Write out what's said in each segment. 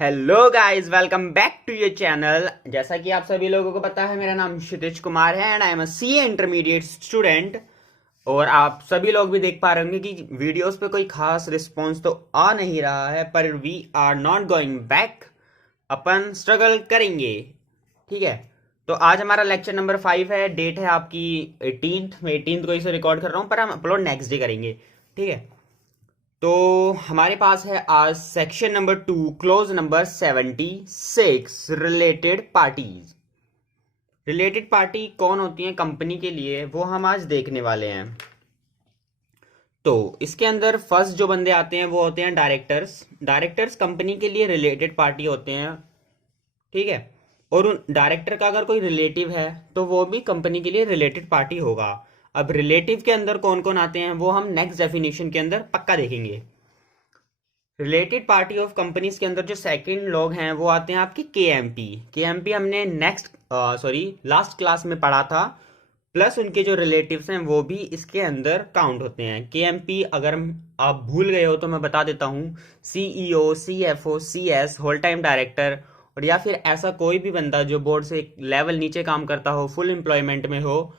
Hello guys, welcome back to your channel. जैसा कि आप सभी लोगों को पता है, मेरा नाम क्षितिज कुमार है and I am a CA intermediate student. और आप सभी लोग भी देख पा रहे होंगे कि वीडियोस पे कोई खास रिस्पॉन्स तो आ नहीं रहा है, पर we are not going back. अपन स्ट्रगल करेंगे। ठीक है। तो आज हमारा लेक्चर नंबर 5 है। डेट है आपकी 18th। मैं 18th को इसे रिकॉर्ड कर रहा हूँ, पर हम अपलोड नेक्स्ट डे करेंगे। ठीक है। तो हमारे पास है आज section number 2, close number 76, related parties. Related party कौन होती है कंपनी के लिए, वो हम आज देखने वाले हैं। तो इसके अंदर फर्स्ट जो बंदे आते हैं वो होते हैं डायरेक्टर्स। डायरेक्टर्स कंपनी के लिए रिलेटेड पार्टी होते हैं। ठीक है। और उन डायरेक्टर का अगर कोई रिलेटिव है तो वो भी कंपनी के लिए रिलेटेड पार्टी होगा। अब रिलेटिव के अंदर कौन कौन आते हैं वो हम नेक्स्ट डेफिनेशन के अंदर पक्का देखेंगे। रिलेटेड पार्टी ऑफ कंपनीज के अंदर जो सेकंड लोग हैं वो आते हैं आपके केएमपी। केएमपी हमने लास्ट क्लास में पढ़ा था। प्लस उनके जो रिलेटिव्स हैं वो भी इसके अंदर काउंट होते हैं। केएमपी अगर आप भूल गए हो तो मैं बता देता हूँ। CEO, CFO, CS, whole time director, और या फिर ऐसा कोई भी बंदा जो बोर्ड से एक लेवल नीचे काम करता हो, फुल एम्प्लॉयमेंट में हो,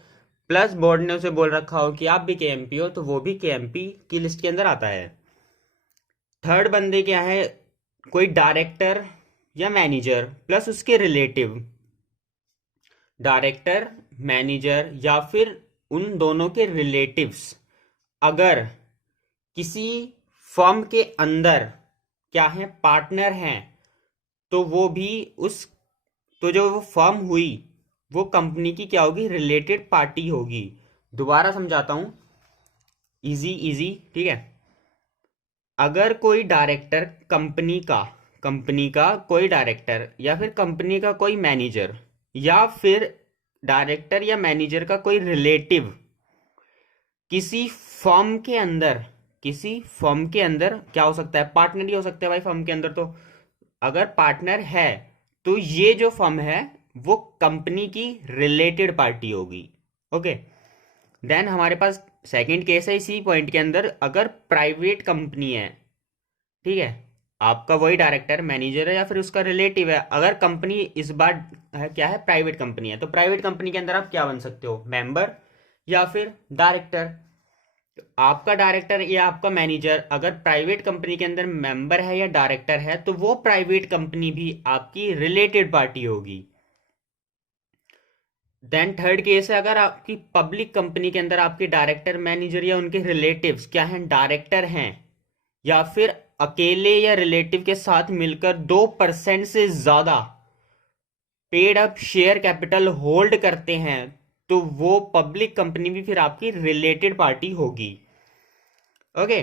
प्लस बोर्ड ने उसे बोल रखा हो कि आप भी केएमपी हो, तो वो भी केएमपी की लिस्ट के अंदर आता है। थर्ड बंदे क्या है, कोई डायरेक्टर या मैनेजर प्लस उसके रिलेटिव। डायरेक्टर, मैनेजर या फिर उन दोनों के रिलेटिव्स अगर किसी फर्म के अंदर क्या है, पार्टनर हैं, तो वो भी उस तो जो वो फर्म हुई वो कंपनी की क्या होगी, रिलेटेड पार्टी होगी। दोबारा समझाता हूं, इजी इजी। ठीक है। अगर कोई डायरेक्टर कंपनी का कोई डायरेक्टर या फिर कंपनी का कोई मैनेजर या फिर डायरेक्टर या मैनेजर का कोई रिलेटिव किसी फर्म के अंदर क्या हो सकता है, पार्टनर ही हो सकता है भाई फर्म के अंदर। तो अगर पार्टनर है तो ये जो फर्म है वो कंपनी की रिलेटेड पार्टी होगी। ओके। देन हमारे पास सेकंड केस है इसी पॉइंट के अंदर, अगर प्राइवेट कंपनी है। ठीक है। आपका वही डायरेक्टर, मैनेजर है या फिर उसका रिलेटिव है। अगर कंपनी इस बार क्या है, प्राइवेट कंपनी है, तो प्राइवेट कंपनी के अंदर आप क्या बन सकते हो, मेंबर या फिर डायरेक्टर। आपका डायरेक्टर या आपका मैनेजर अगर प्राइवेट कंपनी के अंदर मेंबर है या डायरेक्टर है तो वो प्राइवेट कंपनी भी आपकी रिलेटेड पार्टी होगी। देन थर्ड केस है, अगर आपकी पब्लिक कंपनी के अंदर आपके डायरेक्टर, मैनेजर या उनके रिलेटिव्स क्या हैं, डायरेक्टर हैं, या फिर अकेले या रिलेटिव के साथ मिलकर 2% से ज्यादा paid up share capital hold करते हैं, तो वो पब्लिक कंपनी भी फिर आपकी रिलेटेड पार्टी होगी। ओके।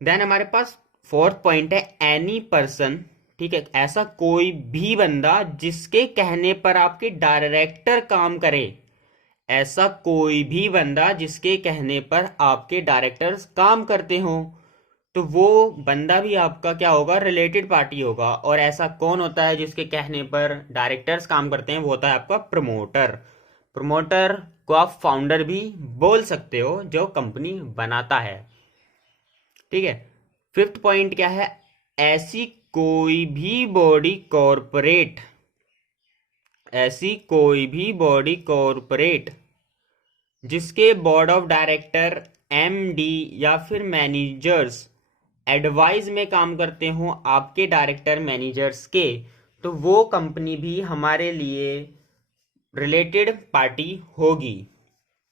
देन हमारे पास फोर्थ पॉइंट है, एनी पर्सन। ठीक है। ऐसा कोई भी बंदा जिसके कहने पर आपके डायरेक्टर काम करे। ऐसा कोई भी बंदा जिसके कहने पर आपके डायरेक्टर्स काम करते हो, तो वो बंदा भी आपका क्या होगा, रिलेटेड पार्टी होगा। और ऐसा कौन होता है जिसके कहने पर डायरेक्टर्स काम करते हैं, वो होता है आपका प्रमोटर। प्रमोटर को आप फाउंडर भी बोल सकते हो, जो कंपनी बनाता है। ठीक है। फिफ्थ पॉइंट क्या है, ऐसी कोई भी बॉडी कॉरपोरेट ऐसी कोई भी बॉडी कॉरपोरेट जिसके बोर्ड ऑफ डायरेक्टर, एमडी या फिर मैनेजर्स एडवाइस में काम करते हो आपके डायरेक्टर मैनेजर्स के, तो वो कंपनी भी हमारे लिए रिलेटेड पार्टी होगी।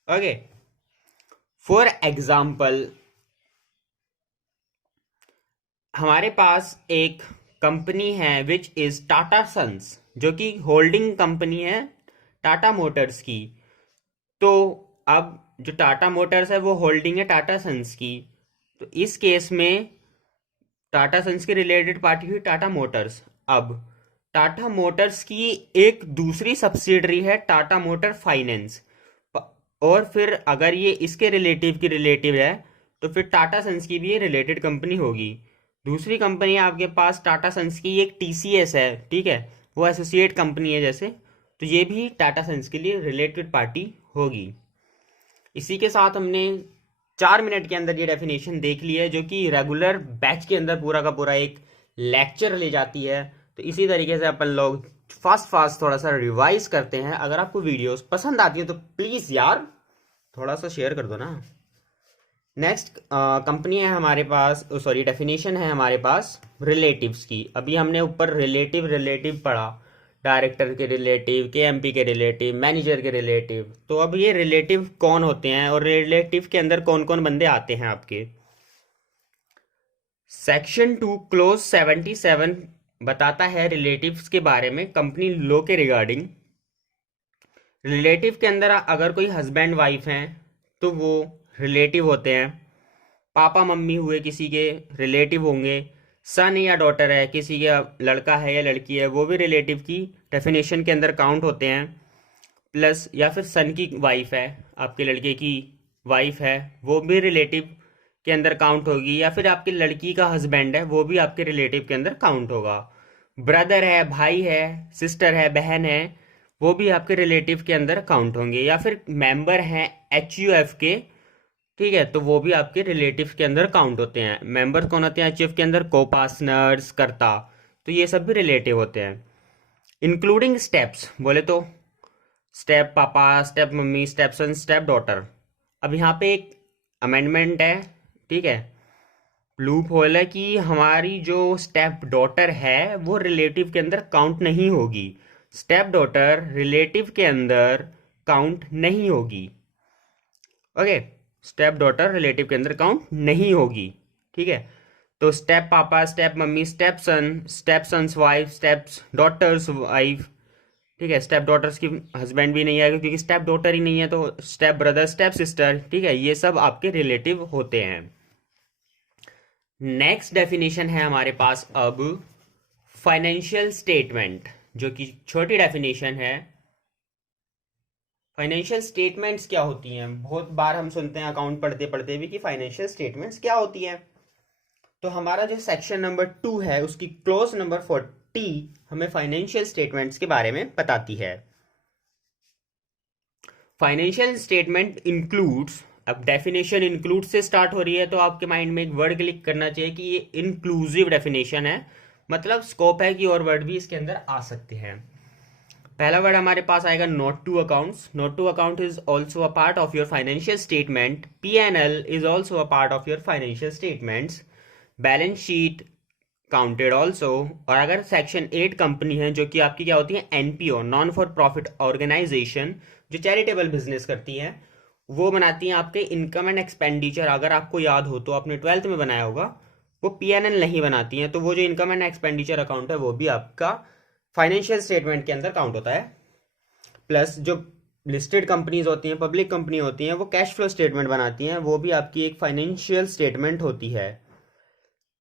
ओके। फॉर एग्जाम्पल, हमारे पास एक कंपनी है विच इज टाटा सन्स, जो कि होल्डिंग कंपनी है टाटा मोटर्स की। तो अब जो टाटा मोटर्स है वो होल्डिंग है टाटा सन्स की। तो इस केस में टाटा सन्स के रिलेटेड पार्टी हुई टाटा मोटर्स। अब टाटा मोटर्स की एक दूसरी सब्सिडरी है टाटा मोटर फाइनेंस। और फिर अगर ये इसके रिलेटिव की रिलेटिव है तो फिर टाटा सन्स की भी ये रिलेटेड कंपनी होगी। दूसरी कंपनी है आपके पास टाटा सन्स की एक टीसीएस है। ठीक है। वो एसोसिएट कंपनी है जैसे, तो ये भी टाटा सन्स के लिए रिलेटेड पार्टी होगी। इसी के साथ हमने 4 मिनट के अंदर ये डेफिनेशन देख ली है, जो कि रेगुलर बैच के अंदर पूरा का पूरा एक लेक्चर ले जाती है। तो इसी तरीके से अपन लोग फास्ट थोड़ा सा रिवाइज करते हैं। अगर आपको वीडियोस पसंद आती है तो प्लीज़ यार थोड़ा सा शेयर कर दो ना। नेक्स्ट कंपनी है हमारे पास, सॉरी डेफिनेशन है हमारे पास रिलेटिव्स की। अभी हमने ऊपर रिलेटिव पढ़ा, डायरेक्टर के रिलेटिव, केएमपी के रिलेटिव, मैनेजर के रिलेटिव। तो अब ये रिलेटिव कौन होते हैं और रिलेटिव के अंदर कौन कौन बंदे आते हैं आपके। सेक्शन 2 क्लोज 77 बताता है रिलेटिव्स के बारे में कंपनी लॉ के रिगार्डिंग। रिलेटिव के अंदर अगर कोई हस्बैंड वाइफ हैं तो वो रिलेटिव होते हैं। पापा मम्मी हुए किसी के रिलेटिव होंगे। सन या डॉटर है किसी का, लड़का है या लड़की है, वो भी रिलेटिव की डेफिनेशन के अंदर काउंट होते हैं। प्लस या फिर सन की वाइफ है, आपके लड़के की वाइफ है, वो भी रिलेटिव के अंदर काउंट होगी। या फिर आपकी लड़की का हस्बैंड है, वो भी आपके रिलेटिव के अंदर काउंट होगा। ब्रदर है, भाई है, सिस्टर है, बहन है, वो भी आपके रिलेटिव के अंदर काउंट होंगे। या फिर मेंबर हैं HUF के, ठीक है, तो वो भी आपके रिलेटिव के अंदर काउंट होते हैं। मेंबर कौन होते हैं HUF के अंदर? को पार्टनर्स, कर्ता, तो ये सब भी रिलेटिव होते हैं। इंक्लूडिंग स्टेप्स बोले तो स्टेप पापा, स्टेप मम्मी, स्टेप सन, स्टेप डॉटर। अब यहाँ पे एक अमेंडमेंट है, ठीक है, लूप होल है कि हमारी जो स्टेप डॉटर है वो रिलेटिव के अंदर काउंट नहीं होगी। स्टेप डॉटर रिलेटिव के अंदर काउंट नहीं होगी। ओके, स्टेप डॉटर रिलेटिव के अंदर काउंट नहीं होगी, ठीक है। तो स्टेप पापा, स्टेप मम्मी, step sons wife, step daughters wife, ठीक है। स्टेप डॉटर्स की हस्बैंड भी नहीं आएगा क्योंकि स्टेप डॉटर ही नहीं है, तो स्टेप ब्रदर, स्टेप सिस्टर, ठीक है, ये सब आपके रिलेटिव होते हैं। नेक्स्ट डेफिनेशन है हमारे पास अब फाइनेंशियल स्टेटमेंट, जो कि छोटी डेफिनेशन है। फाइनेंशियल स्टेटमेंट्स क्या होती हैं? बहुत बार हम सुनते हैं अकाउंट पढ़ते पढ़ते भी कि फाइनेंशियल स्टेटमेंट्स क्या होती हैं। तो हमारा जो सेक्शन नंबर 2 है उसकी क्लोज नंबर 40 हमें फाइनेंशियल स्टेटमेंट्स के बारे में बताती है। फाइनेंशियल स्टेटमेंट इंक्लूड्स, अब डेफिनेशन इंक्लूड से स्टार्ट हो रही है तो आपके माइंड में एक वर्ड क्लिक करना चाहिए कि ये इंक्लूसिव डेफिनेशन है, मतलब स्कोप है कि और वर्ड भी इसके अंदर आ सकते हैं। पहला वर्ड हमारे पास आएगा note to accounts. Note to account is also a part of your financial statement. P&L is also a part of your financial statements. Balance sheet counted also. और अगर सेक्शन 8 कंपनी है जो कि आपकी क्या होती है, NPO, non for profit organisation, जो चैरिटेबल बिजनेस करती है, वो बनाती हैं आपके इनकम एंड एक्सपेंडिचर। अगर आपको याद हो तो आपने 12th में बनाया होगा, वो P&L नहीं बनाती हैं, तो वो जो इनकम एंड एक्सपेंडिचर अकाउंट है वो भी आपका फाइनेंशियल स्टेटमेंट के अंदर काउंट होता है। प्लस जो लिस्टेड कंपनीज होती हैं, पब्लिक कंपनी होती हैं, वो कैश फ्लो स्टेटमेंट बनाती हैं, वो भी आपकी एक फाइनेंशियल स्टेटमेंट होती है।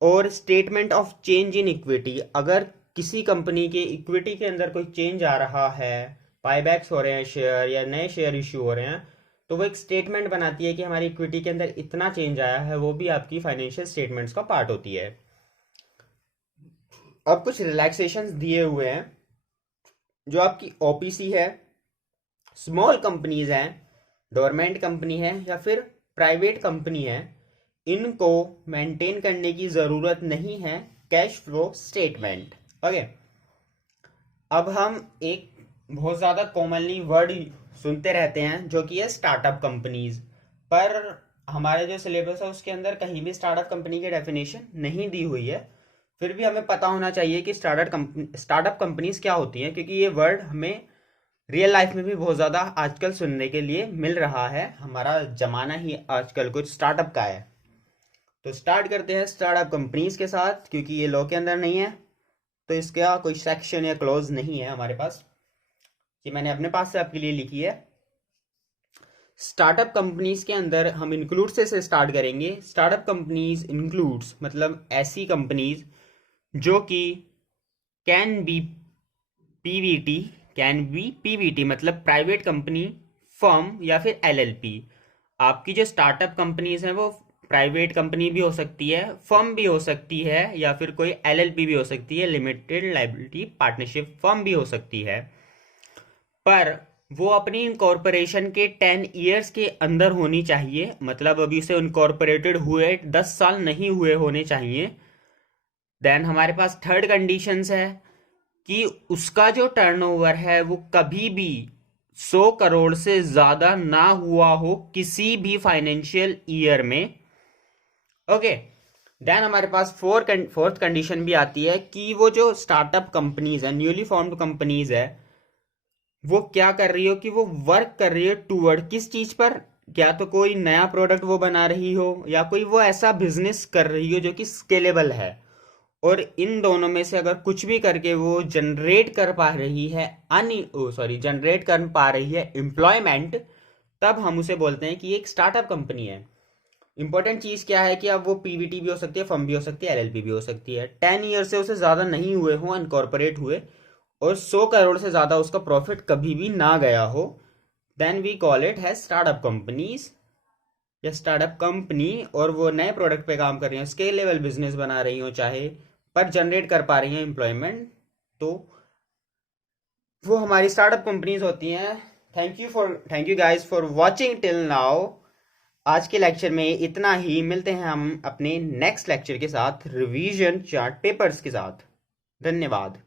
और statement of change in equity, अगर किसी कंपनी के इक्विटी के अंदर कोई चेंज आ रहा है, बायबैक्स हो रहे हैं शेयर या नए शेयर इश्यू हो रहे हैं, तो वो एक स्टेटमेंट बनाती है कि हमारी इक्विटी के अंदर इतना चेंज आया है, वो भी आपकी फाइनेंशियल स्टेटमेंट्स का पार्ट होती है। अब कुछ रिलैक्सेशंस दिए हुए हैं। जो आपकी OPC है, स्मॉल कंपनीज हैं, गवर्नमेंट कंपनी है या फिर प्राइवेट कंपनी है, इनको मेंटेन करने की ज़रूरत नहीं है कैश फ्लो स्टेटमेंट। ओके, अब हम एक बहुत ज़्यादा कॉमनली वर्ड सुनते रहते हैं जो कि है स्टार्टअप कंपनीज, पर हमारे जो सिलेबस है उसके अंदर कहीं भी स्टार्टअप कंपनी की डेफिनेशन नहीं दी हुई है। फिर भी हमें पता होना चाहिए कि स्टार्टअप कंपनीज क्या होती हैं, क्योंकि ये वर्ड हमें रियल लाइफ में भी बहुत ज़्यादा आजकल सुनने के लिए मिल रहा है। हमारा ज़माना ही आजकल कुछ स्टार्टअप का है। तो स्टार्ट करते हैं स्टार्टअप कंपनीज के साथ, क्योंकि ये लॉ के अंदर नहीं है तो इसका कोई सेक्शन या क्लॉज नहीं है हमारे पास। ये मैंने अपने पास से आपके लिए लिखी है। स्टार्टअप कंपनीज के अंदर हम इंक्लूड से स्टार्ट करेंगे। स्टार्टअप कंपनीज इंक्लूड्स मतलब ऐसी कंपनीज जो कि कैन बी पीवीटी मतलब प्राइवेट कंपनी, फर्म या फिर LLP। आपकी जो स्टार्टअप कंपनीज हैं वो प्राइवेट कंपनी भी हो सकती है, फर्म भी हो सकती है, या फिर कोई LLP भी हो सकती है, लिमिटेड लायबिलिटी पार्टनरशिप फर्म भी हो सकती है। पर वो अपनी इनकॉर्पोरेशन के 10 ईयर्स के अंदर होनी चाहिए, मतलब अभी उसे इनकॉर्पोरेटेड हुए 10 साल नहीं हुए होने चाहिए। देन हमारे पास थर्ड कंडीशंस है कि उसका जो टर्नओवर है वो कभी भी 100 करोड़ से ज्यादा ना हुआ हो किसी भी फाइनेंशियल ईयर में। ओके, देन हमारे पास फोर्थ कंडीशन भी आती है कि वो जो स्टार्टअप कंपनीज है, न्यूली फॉर्म्ड कंपनीज है, वो क्या कर रही हो कि वो वर्क कर रही है टूवर्ड किस चीज पर, या तो कोई नया प्रोडक्ट वो बना रही हो या कोई वो ऐसा बिजनेस कर रही हो जो कि स्केलेबल है। और इन दोनों में से अगर कुछ भी करके वो जनरेट कर पा रही है जनरेट कर पा रही है एम्प्लॉयमेंट, तब हम उसे बोलते हैं कि ये एक स्टार्टअप कंपनी है। इंपॉर्टेंट चीज क्या है कि अब वो पीवीटी भी हो सकती है, फर्म भी हो सकती है, एलएलपी भी हो सकती है, 10 ईयर से उसे ज्यादा नहीं हुए हो इनकॉर्पोरेट हुए, और 100 करोड़ से ज्यादा उसका प्रॉफिट कभी भी ना गया हो, देन वी कॉल इट है स्टार्टअप कंपनीज या स्टार्टअप कंपनी। और वो नए प्रोडक्ट पे काम कर रही हो, स्केल लेवल बिजनेस बना रही हो चाहे, पर जनरेट कर पा रही हैं एम्प्लॉयमेंट, तो वो हमारी स्टार्टअप कंपनीज होती हैं। Thank you guys for watching till now. आज के लेक्चर में इतना ही, मिलते हैं हम अपने नेक्स्ट लेक्चर के साथ रिवीजन चार्ट पेपर्स के साथ। धन्यवाद।